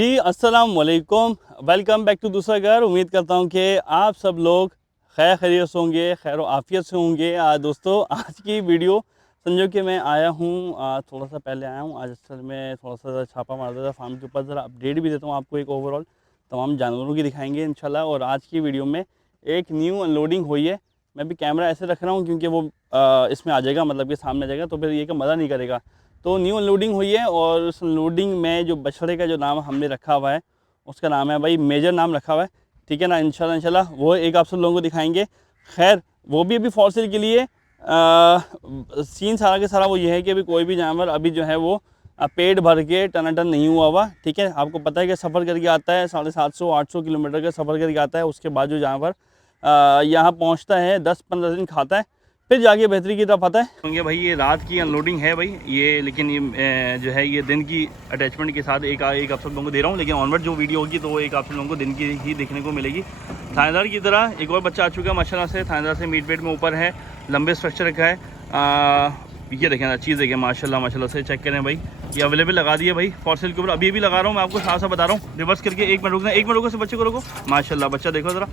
जी अस्सलाम वालेकुम, welcome back to दूसरा घर। उम्मीद करता हूँ कि आप सब लोग खैर खैरियत से होंगे, खैर आफियत से होंगे। दोस्तों आज की वीडियो समझो कि मैं आया हूँ, थोड़ा सा पहले आया हूँ। आज असल में थोड़ा सा छापा मारता था फार्म के ऊपर, ज़रा अपडेट भी देता हूँ आपको। एक ओवरऑल तमाम जानवरों की दिखाएंगे इंशाल्लाह। और आज की वीडियो में एक न्यू अनलोडिंग हुई है। मैं भी कैमरा ऐसे रख रहा हूँ क्योंकि वो इसमें आ जाएगा, मतलब कि सामने आ जाएगा, तो फिर ये कि मज़ा नहीं करेगा। तो न्यू अनलोडिंग हुई है और उस अनलोडिंग में जो बछड़े का जो नाम हमने रखा हुआ है उसका नाम है भाई मेजर नाम रखा हुआ है, ठीक है ना। इंशाल्लाह वो एक आप सब लोगों को दिखाएंगे। खैर वो भी अभी फॉर सेल के लिए सीन सारा के सारा वो ये है कि अभी कोई भी जानवर अभी जो है वो पेट भर के टनाटन नहीं हुआ हुआ, ठीक है। आपको पता है कि सफ़र करके आता है 750-800 किलोमीटर का सफ़र करके आता है। उसके बाद जो जानवर यहाँ पहुँचता है 10-15 दिन खाता है, फिर जाके बेहतरी की तरफ आता है। क्योंकि भाई ये रात की अनलोडिंग है भाई ये, लेकिन ये जो है ये दिन की अटैचमेंट के साथ एक आप सब लोगों को दे रहा हूँ। लेकिन ऑनवर्ड जो वीडियो होगी तो एक आप सब लोगों को दिन की ही देखने को मिलेगी। थानेदार की तरह एक और बच्चा आ चुका है माशाल्लाह से। थानेदार से मीट वेट में ऊपर है, लंबे स्ट्रक्चर रखा है। ये देखें ना, चीज़ देखें माशाल्लाह से। चेक करें भाई, ये अवेलेबल लगा दिए भाई फॉर सेल के ऊपर। अभी भी लगा रहा हूँ मैं आपको, साथ साथ बता रहा हूँ। रिवर्स करके 1 मिनट रुकना, 1 मिनट रुको से बच्चे को रोको। माशाल्लाह बच्चा देखो ज़रा,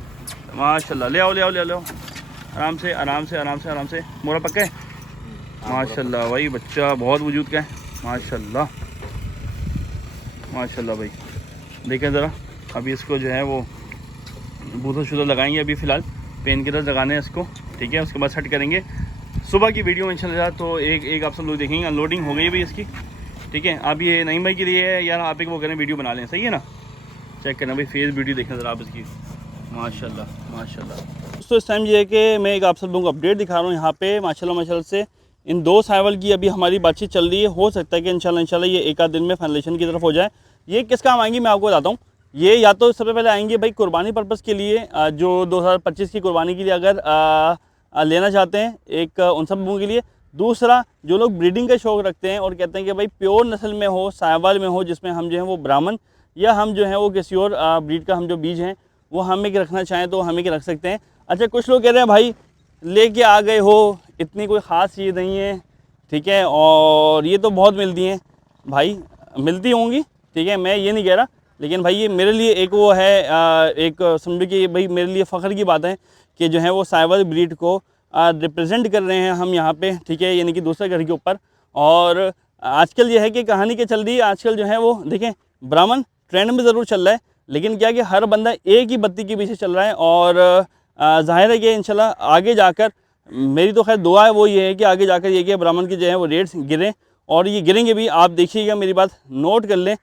माशाल्लाह। ले आओ आराम से। मोरा पक्का है माशाल्लाह भाई। बच्चा बहुत वजूद का है माशाल्लाह भाई। देखें ज़रा, अभी इसको जो है वो बूथा शुदा लगाएंगे। अभी फ़िलहाल पेन की तरह लगाने हैं इसको, ठीक है। उसके बाद सेट करेंगे सुबह की वीडियो में इंशाल्लाह। तो एक आप सब लोग देखेंगे। अनलोडिंग हो गई भाई इसकी, ठीक है। अब ये नईम भाई के लिए है यार, आप एक वो करें वीडियो बना लें, सही है ना। चेक करना भाई, फेस ब्यूटी देखना ज़रा आप इसकी, माशाल्लाह। दोस्तों इस टाइम ये है कि मैं एक आप सब लोगों को अपडेट दिखा रहा हूँ यहाँ पे। माशाल्लाह से इन 2 साइवल की अभी हमारी बातचीत चल रही है। हो सकता है कि इंशाल्लाह ये एक आध दिन में फाइनलेशन की तरफ हो जाए। ये किस काम आएंगी मैं आपको बताता हूँ। ये या तो सबसे पहले आएंगे भाई कुर्बानी पर्पज़ के लिए, जो 2025 की कुर्बानी के लिए अगर लेना चाहते हैं, एक उन सब लोगों के लिए। दूसरा, जो लोग ब्रीडिंग का शौक़ रखते हैं और कहते हैं कि भाई प्योर नस्ल में हो, साहिवाल में हो, जिसमें हम जो है वो ब्राह्मण या हम जो है वो किसी और ब्रीड का हम जो बीज हैं वो हम एक रखना चाहें तो हम एक रख सकते हैं। अच्छा, कुछ लोग कह रहे हैं भाई लेके आ गए हो, इतनी कोई ख़ास चीज़ नहीं है, ठीक है। और ये तो बहुत मिलती हैं भाई, मिलती होंगी, ठीक है, मैं ये नहीं कह रहा। लेकिन भाई ये मेरे लिए एक वो है, एक समझो कि भाई मेरे लिए फ़ख्र की बात है कि जो है वो साइवल ब्रीड को रिप्रेजेंट कर रहे हैं हम यहाँ पे, ठीक है, यानी कि दूसरे घर के ऊपर। और आजकल ये है कि कहानी क्या चल रही है आजकल जो है वो देखें, ब्राह्मण ट्रेंड में ज़रूर चल रहा है, लेकिन क्या कि हर बंदा एक ही बत्ती के पीछे चल रहा है। और ज़ाहिर है कि इंशाल्लाह आगे जाकर, मेरी तो खैर दुआ है वो ये है कि आगे जाकर ये कि ब्राह्मण के जो है वो रेट्स गिरें, और ये गिरेंगे भी। आप देखिएगा, मेरी बात नोट कर लें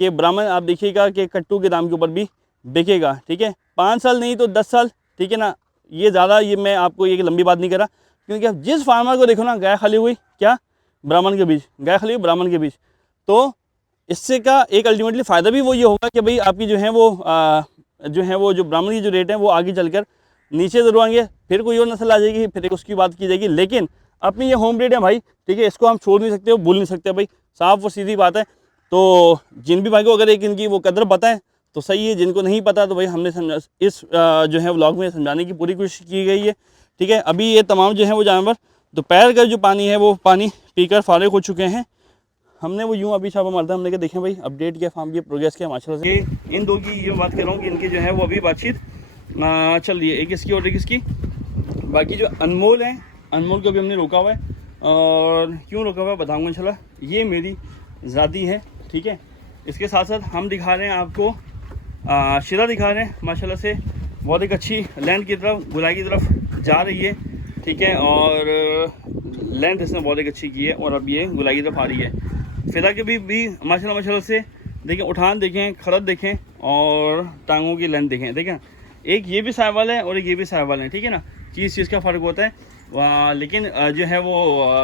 कि ब्राह्मण आप देखिएगा कि कट्टू के दाम के ऊपर भी बिकेगा, ठीक है। 5 साल नहीं तो 10 साल, ठीक है ना। ये ज़्यादा, ये मैं आपको ये लंबी बात नहीं कर रहा, क्योंकि आप जिस फार्मर को देखो ना, गाय खाली हुई क्या ब्राह्मण के बीच, गाय खाली हुई ब्राह्मण के बीच, तो इससे का एक अल्टीमेटली फ़ायदा भी वो ये होगा कि भाई आपकी जो है वो जो ब्राह्मण की जो रेट है वो आगे चलकर नीचे ज़रूर आएंगे। फिर कोई और नस्ल आ जाएगी, फिर एक उसकी बात की जाएगी। लेकिन अपनी ये होम ब्रीड है भाई, ठीक है, इसको हम छोड़ नहीं सकते, भूल नहीं सकते भाई, साफ और सीधी बात है। तो जिन भी भाई को अगर एक इनकी वो कदर पता है तो सही है, जिनको नहीं पता तो भाई हमने इस जो है व्लॉग में समझाने की पूरी कोशिश की गई है, ठीक है। अभी ये तमाम जो है वो जानवर दोपहर का जो पानी है वो पानी पीकर फारिग हो चुके हैं। हमने वो यूँ अभी छापा मारता है, हमने कहा देखें भाई अपडेट क्या, फार्म की प्रोग्रेस क्या माशाल्लाह से। इन 2 की ये बात कर रहा हूँ कि इनकी जो है वो अभी बातचीत चल रही है, एक इसकी और एक इसकी। बाकी जो अनमोल है, अनमोल को भी हमने रोका हुआ है, और क्यों रोका हुआ है बताऊँगा इंशाल्लाह। ये मेरी ज़ाती है, ठीक है। इसके साथ साथ हम दिखा रहे हैं आपको शिरा दिखा रहे हैं माशाल्लाह से। बहुत एक अच्छी लैंड की तरफ, गुलाई की तरफ जा रही है, ठीक है। और लेंथ इसने बहुत एक अच्छी की है, और अब ये गुलाई की तरफ आ रही है। फिदा के भी माशाल्लाह से देखें, उठान देखें, खरद देखें, और टांगों की लेंथ देखें। देखें, एक ये भी साहिवाल है और एक ये भी साहिवाल है, ठीक है ना। चीज़ का फ़र्क होता है। लेकिन जो है वो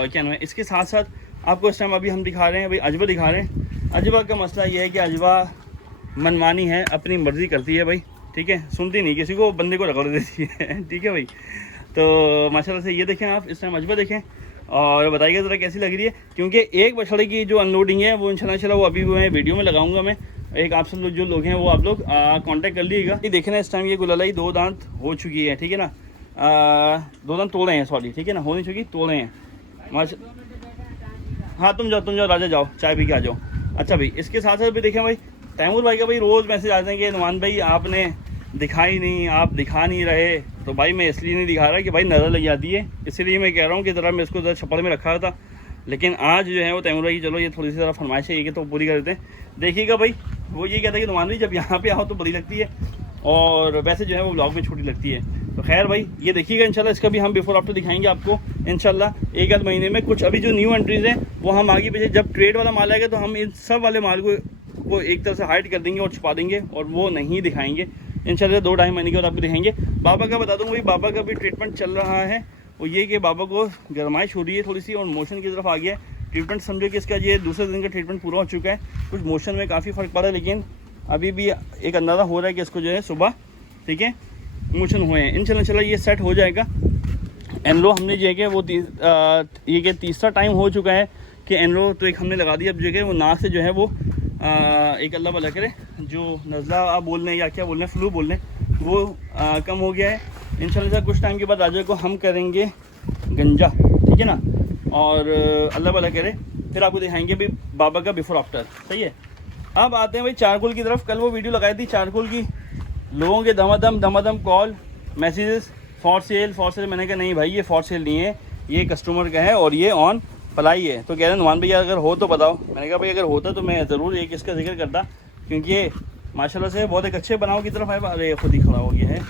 क्या नाम है, इसके साथ साथ आपको इस टाइम अभी हम दिखा रहे हैं भाई अजवा दिखा रहे हैं। अजवा का मसला ये है कि अजवा मनमानी है, अपनी मर्ज़ी करती है भाई, ठीक है, सुनती नहीं किसी को, बंदे को रगड़ देती है, ठीक है भाई। तो माशाल्लाह से ये देखें आप इस टाइम अजवा देखें, और बताइएगा ज़रा कैसी लग रही है। क्योंकि एक बछड़े की जो अनलोडिंग है वो इंशाल्लाह वो अभी मैं वीडियो में लगाऊंगा। मैं एक आप सब लोग जो लोग हैं वो आप लोग कांटेक्ट कर लीजिएगा। ये देखें ना, इस टाइम ये गुलालाई 2 दांत हो चुकी है, ठीक है ना। 2 दांत तोड़े हैं, सॉरी, ठीक है ना, हो नहीं चुकी, तोड़े हैं माशा। हाँ तुम जाओ राजा, जाओ चाय पी के आ जाओ। अच्छा भाई, इसके साथ साथ भी देखें भाई तैमूर भाई का भाई रोज़ मैसेज आते हैं कि नुमान भाई आपने दिखा ही नहीं, आप दिखा नहीं रहे। तो भाई मैं इसलिए नहीं दिखा रहा कि भाई नज़र लग जाती है, इसीलिए मैं कह रहा हूँ कि ज़रा मैं इसको ज़रा छप्पड़ में रखा था। लेकिन आज जो है वो तैमूर भाई की चलो ये थोड़ी सी ज़रा फरमाइश है ये कि तो पूरी कर देते हैं। देखिएगा भाई वो ये कहता है कि नुमान भाई जब यहाँ पे आओ तो बुरी लगती है और वैसे जो है वो ब्लॉग में छोटी लगती है। तो खैर भाई ये देखिएगा इंशाल्लाह इसका भी हम बिफोर आफ्टर दिखाएंगे आपको इंशाल्लाह एक आध महीने में। कुछ अभी जो न्यू एंट्रीज़ हैं वो हम आगे पीछे जब ट्रेड वाला माल आएगा तो हम इन सब वाले माल को एक तरह से हाइड कर देंगे और छुपा देंगे और वो नहीं दिखाएंगे इंशाल्लाह। 2-2.5 महीने के बाद आपको दिखाएंगे। बाबा का बता दूँ भाई, बाबा का भी ट्रीटमेंट चल रहा है। वो ये कि बाबा को गर्माइश हो रही है थोड़ी सी और मोशन की तरफ आ गया है। ट्रीटमेंट समझो कि इसका ये दूसरे दिन का ट्रीटमेंट पूरा हो चुका है। कुछ मोशन में काफ़ी फ़र्क पड़ा है लेकिन अभी भी एक अंदाज़ा हो रहा है कि इसको जो है सुबह ठीक है मोशन हुए हैं। इंशाल्लाह ये सेट हो जाएगा। एनरो हमने जो है कि वो ये कि तीसरा टाइम हो चुका है कि एनरो तो एक हमने लगा दिया। अब जो है वो नाक से जो है वो एक अल्लाह भला करे जो नज़ला आप बोल रहे हैं या क्या बोल रहे हैं फ्लू बोल रहे हैं वो कम हो गया है। इंशाल्लाह कुछ टाइम के बाद राजा को हम करेंगे गंजा, ठीक है ना, और अल्लाह भला करे फिर आपको दिखाएंगे भी बाबा का बिफोर आफ्टर। सही है। अब आते हैं भाई चारकोल की तरफ। कल वो वीडियो लगाई थी चारकोल की, लोगों के दमादम कॉल मैसेजेस फॉर सेल। मैंने कहा नहीं भाई ये फॉर सेल नहीं है, ये कस्टमर का है और ये ऑन पलाई है। तो कह रहे हैं नुमान भैया अगर हो तो बताओ। मैंने कहा भाई अगर होता तो मैं ज़रूर एक इसका जिक्र करता क्योंकि ये माशाल्लाह से बहुत एक अच्छे बनाव की तरफ है। अरे खुद ही खड़ा हो गया है,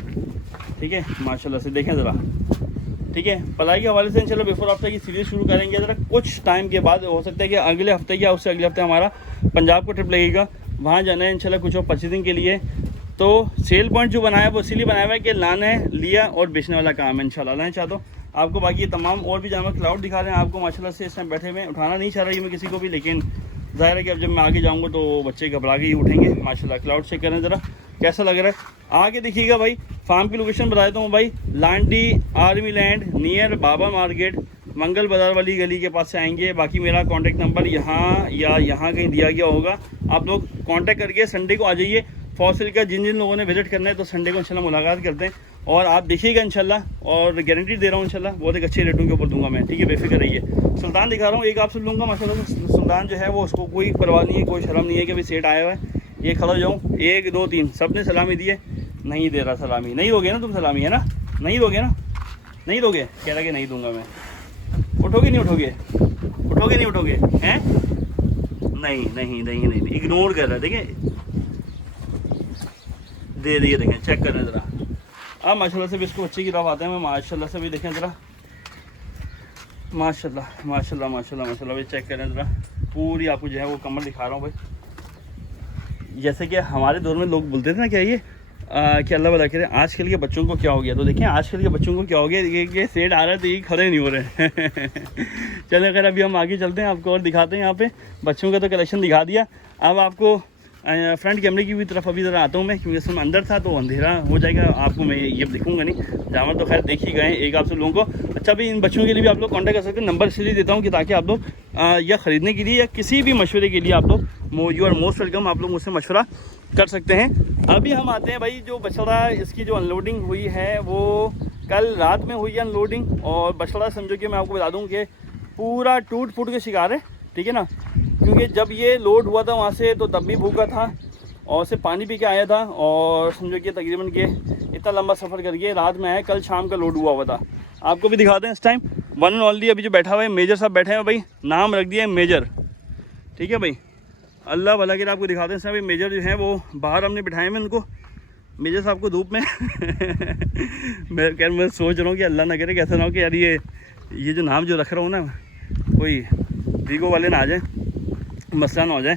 ठीक है माशाल्लाह से देखें ज़रा, ठीक है। पलाई के हवाले से इंशाल्लाह बिफोर आफ्टर की सीरीज़ शुरू करेंगे ज़रा कुछ टाइम के बाद। हो सकता है कि अगले हफ्ते या उससे अगले हफ्ते हमारा पंजाब को ट्रिप लगेगा, वहाँ जाना है इंशाल्लाह कुछ और परचेजिंग के लिए। तो सेल पॉइंट जो बनाया है वो इसीलिए बनाया हुआ है कि लाना है लिया और बेचने वाला काम है इंशाल्लाह। लाना चाहता हूँ आपको बाकी तमाम और भी जानवर क्लाउड दिखा रहे हैं आपको माशाल्लाह से। इस टाइम बैठे हुए उठाना नहीं चाह रही मैं किसी को भी, लेकिन ज़ाहिर है कि अब जब मैं आगे जाऊँगा तो बच्चे घबरा के ही उठेंगे माशाल्लाह। क्लाउड चेक करें ज़रा कैसा लग रहा है। आगे देखिएगा भाई फार्म की लोकेशन बता देता हूँ भाई, लांडी आर्मी लैंड नियर बाबा मार्केट मंगल बाज़ार वाली गली के पास से आएंगे। बाकी मेरा कॉन्टैक्ट नंबर यहाँ या यहाँ कहीं दिया गया होगा, आप लोग कॉन्टैक्ट करके संडे को आ जाइए। फॉसिल का जिन जिन लोगों ने विजिट करना है तो संडे को इंशाल्लाह मुलाकात करते हैं और आप देखिएगा इंशाल्लाह। और गारंटी दे रहा हूँ इंशाल्लाह बहुत एक अच्छे रेटों के ऊपर दूंगा मैं, ठीक है, बेफिक्र रहिए। सुल्तान दिखा रहा हूँ एक आपसे लूँगा माशाल्लाह। सुल्तान जो है वो उसको कोई परवाह नहीं है, कोई शर्म नहीं है कि भाई सेट आया हुआ है ये खड़ा जाऊँ। 1 2 3 सब ने सलामी दी है, नहीं दे रहा सलामी। नहीं दोगे ना तुम सलामी, है ना, नहीं दोगे ना, नहीं दोगे, कह रहा कि नहीं दूंगा मैं। उठोगे नहीं उठोगे, उठोगे नहीं उठोगे हैं, नहीं नहीं नहीं नहीं इग्नोर कर रहा है। देखिए दे दिए, देखें चेक करें ज़रा। अब माशाल्लाह से भी इसको बच्चे की तरफ आते हैं मैं माशाल्लाह से भी देखें ज़रा, माशाल्लाह माशाल्लाह माशाल्लाह माशाल्लाह भाई चेक करें ज़रा। पूरी आपको जो है वो कमर दिखा रहा हूँ भाई। जैसे कि हमारे दौर में लोग बोलते थे ना क्या ये कि अल्लाह भला करे आजकल के बच्चों को क्या हो गया। तो देखें आजकल के बच्चों को क्या हो गया, ये सेट आ रहा है तो ये खड़े नहीं हो रहे चलो खैर अभी हम आगे चलते हैं, आपको और दिखाते हैं। यहाँ पे बच्चों का तो कलेक्शन दिखा दिया। अब आपको फ्रंट कैमरे की भी तरफ अभी ज़रा आता हूँ मैं, क्योंकि इसमें अंदर था तो अंधेरा हो जाएगा, आपको मैं ये दिखूंगा नहीं। जानवर तो खैर देख ही गए एक आपसे लोगों को। अच्छा भी इन बच्चों के लिए भी आप लोग कॉन्टैक्ट कर सकते हैं, नंबर इसलिए देता हूँ कि ताकि आप लोग या ख़रीदने के लिए या किसी भी मशवरे के लिए आप लोग यू आर मोस्ट वेलकम, आप लोग मुझसे मशवरा कर सकते हैं। अभी हम आते हैं भाई जो बछड़ा इसकी जो अनलोडिंग हुई है वो कल रात में हुई है अनलोडिंग। और बछड़ा समझो कि मैं आपको बता दूँ कि पूरा टूट फूट के शिकार है, ठीक है ना, क्योंकि जब ये लोड हुआ था वहाँ से तो तब भी भूखा था और सिर्फ पानी पी के आया था। और समझो कि तकरीबन के इतना लंबा सफ़र करके रात में आया, कल शाम का लोड हुआ था। आपको भी दिखाते हैं इस टाइम वन एंड ओनली अभी जो बैठा हुआ है मेजर साहब बैठे हैं भाई, नाम रख दिया है मेजर, ठीक है भाई। अल्लाह भला के आपको दिखाते हैं सर। मेजर जो है वो बाहर हमने बिठाए हैं उनको, मेजर साहब को धूप में मैं सोच रहा हूँ कि अल्लाह ना करे कैसा ना हो कि यार ये जो नाम जो रख रहा हूँ ना कोई वीगो वाले ना आ जाए, मसला ना हो जाए।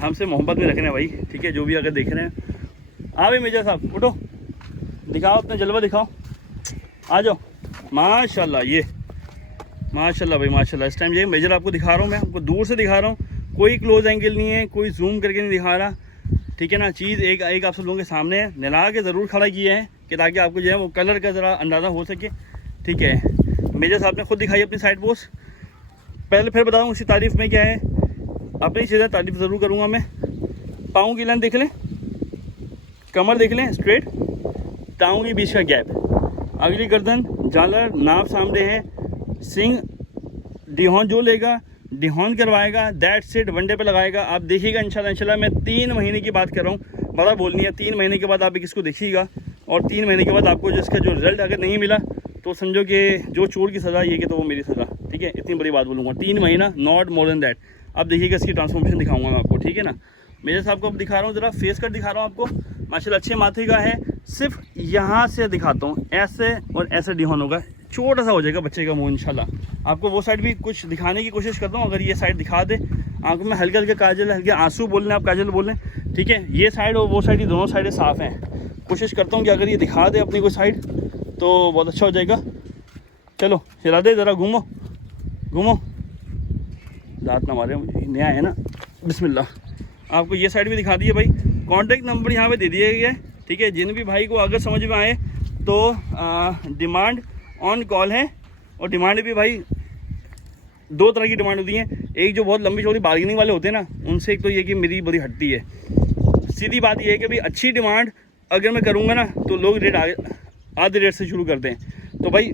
हमसे मोहब्बत में रखना है भाई, ठीक है, जो भी अगर देख रहे हैं। हाँ भाई मेजर साहब उठो, दिखाओ अपना जलवा दिखाओ, आ जाओ। माशाल्लाह ये माशाल्लाह भाई माशाल्लाह। इस टाइम ये मेजर आपको दिखा रहा हूँ, मैं आपको दूर से दिखा रहा हूँ, कोई क्लोज एंगल नहीं है, कोई जूम करके नहीं दिखा रहा, ठीक है ना। चीज़ एक आप सब लोगों के सामने है, निला के ज़रूर खड़ा किया है कि ताकि आपको जो है वो कलर का ज़रा अंदाज़ा हो सके, ठीक है। मेजर साहब ने खुद दिखाई अपनी साइड पोस्ट। पहले फिर बताऊँ उसकी तारीफ़ में क्या है, अपनी चीज़ें तारीफ़ ज़रूर करूँगा मैं। पाँव की लाइन देख लें, कमर देख लें स्ट्रेट, टाँगों के बीच का गैप, अगली गर्दन झालर, नाप सामने है, सिंग डिहॉन जो लेगा डिहॉन करवाएगा, दैट्स इट, वनडे पे लगाएगा। आप देखिएगा इंशाल्लाह मैं 3 महीने की बात कर रहा हूँ, बड़ा बोलनी है। 3 महीने के बाद आप इसको देखिएगा और 3 महीने के बाद आपको जिसका जो रिज़ल्ट अगर नहीं मिला तो समझो कि जो चोर की सज़ा ये कि तो वो मेरी सज़ा, ठीक है। इतनी बड़ी बात बोलूँगा, 3 महीना, नॉट मोर देन दैट। अब देखिएगा इसकी ट्रांसफॉर्मेशन दिखाऊंगा मैं आपको, ठीक है ना। मेरे साथ आपको दिखा रहा हूँ, ज़रा फेस कट दिखा रहा हूँ आपको, माशाल्लाह अच्छे माथे का है। सिर्फ यहाँ से दिखाता हूँ, ऐसे और ऐसे डिहॉन होगा, छोटा सा हो जाएगा बच्चे का मुँह इंशाल्लाह। आपको वो साइड भी कुछ दिखाने की कोशिश करता हूँ, अगर ये साइड दिखा दे। आंखों में हल्के हल्के काजल, हल्के आंसू बोल रहे हैं आप, काजल बोल रहे हैं, ठीक है। ये साइड और वो साइड, ये दोनों साइडें साफ़ हैं। कोशिश करता हूँ कि अगर ये दिखा दे अपनी कोई साइड तो बहुत अच्छा हो जाएगा। चलो हिला दे ज़रा, घूमो घूमो, दांत ना मारे, नया है ना। बिस्मिल्लाह। आपको ये साइड भी दिखा दिए भाई। कॉन्टैक्ट नंबर यहाँ पे दे दिए गए, ठीक है। जिन भी भाई को अगर समझ में आए तो डिमांड ऑन कॉल है। और डिमांड भी भाई 2 तरह की डिमांड होती है। एक जो बहुत लंबी चौड़ी बार्गेनिंग वाले होते हैं ना, उनसे एक तो ये कि मेरी बड़ी हटती है। सीधी बात ये है कि भाई अच्छी डिमांड अगर मैं करूँगा ना तो लोग रेट आधे रेट से शुरू करते हैं। तो भाई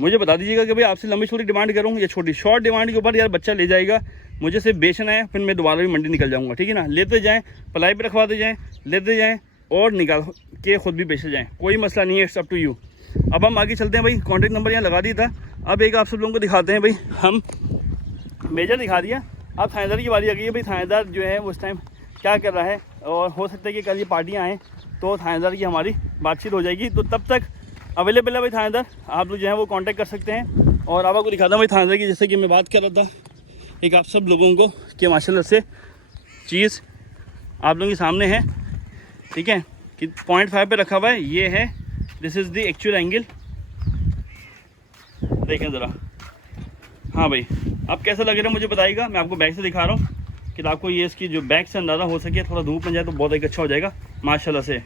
मुझे बता दीजिएगा कि भाई आपसे लंबी छोटी डिमांड करूँ या छोटी शॉर्ट डिमांड के ऊपर यार बच्चा ले जाएगा, मुझे सिर्फ बेचना है, फिर मैं दोबारा भी मंडी निकल जाऊँगा, ठीक है ना। लेते जाएँ, पलाई पे रखवाते जाएँ, लेते जाएँ और निकाल के ख़ुद भी बेचे जाएँ, कोई मसला नहीं है, इट्स अप टू यू। अब हम आगे चलते हैं भाई, कॉन्टैक्ट नंबर यहाँ लगा दिया था। अब एक आप सब लोगों को दिखाते हैं भाई, हम मेजर दिखा दिया। अब थानेदार की बारी आ गई है भाई। थानेदार जो है वो इस टाइम क्या कर रहा है, और हो सकता है कि कल ये पार्टियाँ आएँ तो थानेदार की हमारी बातचीत हो जाएगी। तो तब तक अवेलेबल है भाई थानेदार, आप लोग जो है वो कांटेक्ट कर सकते हैं। और अब आपको दिखाता हूँ भाई थानेदार की, जैसे कि मैं बात कर रहा था एक आप सब लोगों को कि माशाल्लाह से चीज़ आप लोगों के सामने है, ठीक है, कि 0.5 पे रखा हुआ है। ये है, this is the actual angle, देखें ज़रा। हाँ भाई, अब कैसा लग रहा है मुझे बताइएगा। मैं आपको बैक से दिखा रहा हूँ कि आपको ये इसकी जो बैक से अंदाज़ा हो सके। थोड़ा धूप में जाए तो बहुत एक अच्छा हो जाएगा माशाल्लाह से,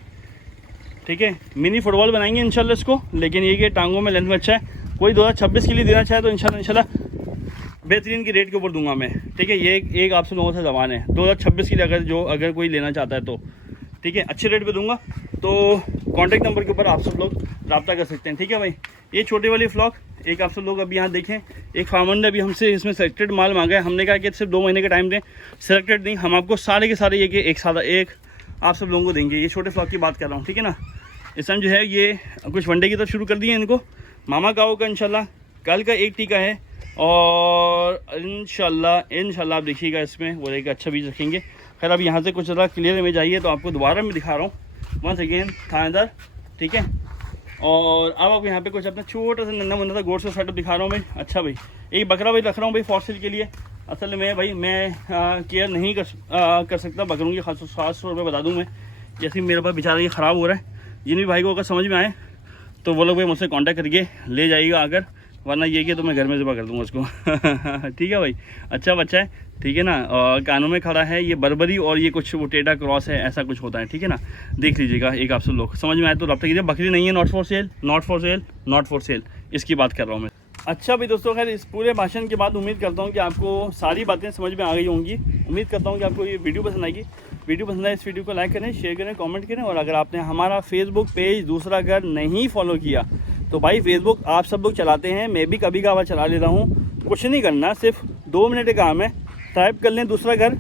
ठीक है। मिनी फुटबॉल बनाएंगे इंशाल्लाह इसको, लेकिन ये कि टांगों में लेंथ में अच्छा है। कोई 2026 के लिए देना चाहे तो इंशाल्लाह बेहतरीन की रेट के ऊपर दूंगा मैं, ठीक है। ये एक आप सब लोगों से ज़बान है 2026 के लिए, अगर कोई लेना चाहता है तो, ठीक है, अच्छे रेट पे दूंगा। तो कांटेक्ट नंबर के ऊपर आप सब लोग रब्ता कर सकते हैं, ठीक है भाई। ये छोटी वाली फ्लॉक एक आप सब लोग अभी यहाँ देखें, एक फार्मर ने अभी हमसे इसमें सेलेक्टेड माल मांगा है। हमने कहा कि सिर्फ 2 महीने का टाइम दें, सेलेक्टेड नहीं, हम आपको सारे के सारे ये कि एक आप सब लोगों को देंगे। ये छोटे फ्लॉक की बात कर रहा हूँ, ठीक है ना। इस टाइम जो है ये कुछ वनडे की तरफ शुरू कर दिए इनको। मामा काओ का इंशाल्लाह कल का एक टीका है, और इंशाल्लाह आप देखिएगा इसमें वो एक अच्छा बीज रखेंगे। खैर अब यहाँ से कुछ ज़रा क्लियर इमेज आई है तो आपको दोबारा मैं दिखा रहा हूँ वंस अगेन थानेदार, ठीक है। और अब आपको यहाँ पे कुछ अपना छोटा सा नन्ना मुन्ना सा गोट सा सेटअप दिखा रहा हूँ भाई। अच्छा भाई, एक बकरा भाई रख रहा हूँ भाई फॉर सेल के लिए। असल में भाई मैं केयर नहीं कर सकता बकरों की, खास 700 रुपये बता दूँ मैं। जैसे मेरे पास बेचारा ये ख़राब हो रहा है, जिन भी भाई को अगर समझ में आए तो वो लोग भाई मुझसे कांटेक्ट करके ले जाइएगा अगर, वरना ये कि तो मैं घर में ज़िबा कर दूँगा उसको ठीक है भाई। अच्छा बच्चा है, ठीक है ना, और कानों में खड़ा है। ये बर्बरी और ये कुछ वो टेढ़ा क्रॉस है, ऐसा कुछ होता है, ठीक है ना। देख लीजिएगा, एक आप सब लोग समझ में आए तो रब्ता कीजिए। बकरी नहीं है, not for sale, not for sale, not for sale, इसकी बात कर रहा हूँ मैं। अच्छा भाई दोस्तों, खैर इस पूरे भाषण के बाद उम्मीद करता हूँ कि आपको सारी बातें समझ में आ गई होंगी। उम्मीद करता हूँ कि आपको ये वीडियो पसंद आएगी। वीडियो पसंद आए इस वीडियो को लाइक करें, शेयर करें, कमेंट करें। और अगर आपने हमारा फेसबुक पेज दूसरा घर नहीं फॉलो किया तो भाई फेसबुक आप सब लोग चलाते हैं, मैं भी कभी कभार चला लेता हूँ। कुछ नहीं करना, सिर्फ 2 मिनट का काम है, टाइप कर लें दूसरा घर,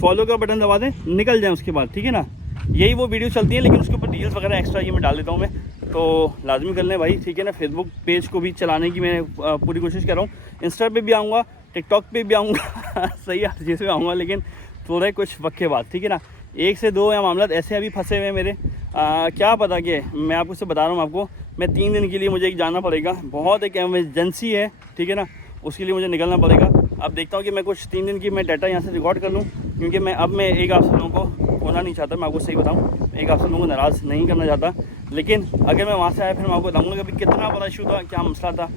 फॉलो का बटन दबा दें, निकल जाएँ उसके बाद, ठीक है ना। यही वो वीडियो चलती है, लेकिन उसके ऊपर डिटेल्स वगैरह एक्स्ट्रा ये मैं डाल देता हूँ मैं, तो लाजमी कर लें भाई, ठीक है ना। फेसबुक पेज को भी चलाने की मैं पूरी कोशिश कर रहा हूँ। इंस्टा पे भी आऊँगा, टिकटॉक पे भी आऊँगा सही है, हर चीज़ पे आऊँगा, लेकिन थोड़ा कुछ वक्त के बाद, ठीक है ना। 1 से 2 या मामला ऐसे अभी फंसे हुए हैं मेरे, क्या पता कि मैं आपको से बता रहा हूँ आपको, मैं 3 दिन के लिए मुझे जाना पड़ेगा, बहुत एक एमरजेंसी है, ठीक है ना, उसके लिए मुझे निकलना पड़ेगा। अब देखता हूँ कि मैं कुछ 3 दिन की मैं डाटा यहाँ से रिकॉर्ड कर लूँ, क्योंकि मैं एक आप सब लोगों को होना नहीं चाहता, मैं आपको सही बताऊँ, एक आप सब लोगों को नाराज़ नहीं करना चाहता। लेकिन अगर मैं वहाँ से आया फिर मैं आपको बताऊँगा कि कितना बड़ा इशू था, क्या मसला था।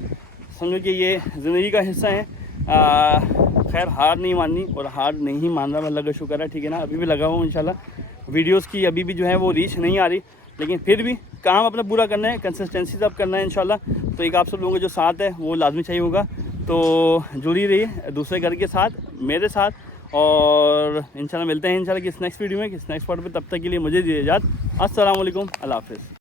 समझो कि ये ज़िंदगी का हिस्सा है। खैर हार नहीं माननी, और हार नहीं मान रहा मैं, अल्लाह का शुक्र है, ठीक है ना। अभी भी लगा हूँ इंशाल्लाह। वीडियोस की अभी भी जो है वो रीच नहीं आ रही, लेकिन फिर भी काम अपना पूरा करना है, कंसिस्टेंसी से अब करना है इंशाल्लाह। तो एक आप सब लोगों का जो साथ है वो लाजमी चाहिए होगा, तो जुड़ी रहिए दूसरे घर के साथ, मेरे साथ, और इंशाल्लाह मिलते हैं इंशाल्लाह किस नेक्स्ट वीडियो में, किस नेक्स्ट पार्ट पे। तब तक के लिए मुझे दीजिए इजाज़त। अस्सलाम वालेकुम, अल्लाह हाफ़िज़।